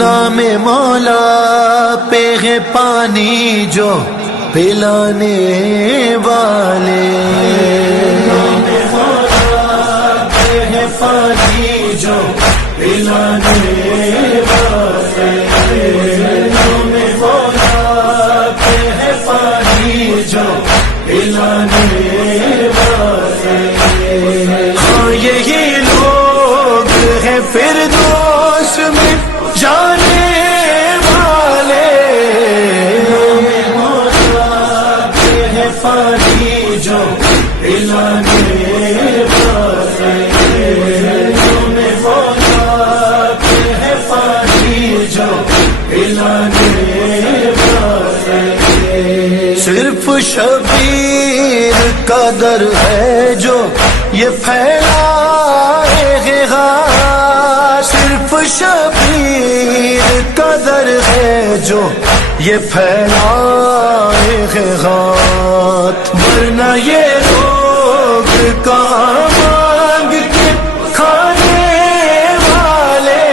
نام مولا پہ ہے پانی جو پلانے والے، نام مولا پہ ہے پانی جو پلانے والے، نام مولا پہ ہے پانی جو پلانے والے، ہاں یہی لوگ ہیں فردوس میں جانے والے، نام مولا پہ ہے پانی جو پلانے والے، نام مولا پہ ہے پانی جو پلانے والے، صرف شبیر کا در ہے جو یہ پھیلائے گا، صرف شبیر کا در ہے جو یہ پھیلائے گا، ورنہ یہ لوگ کہاں مانگ کے کھانے والے،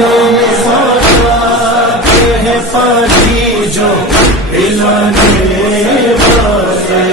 نام مولا پہ ہے پانی جو پلانے والے،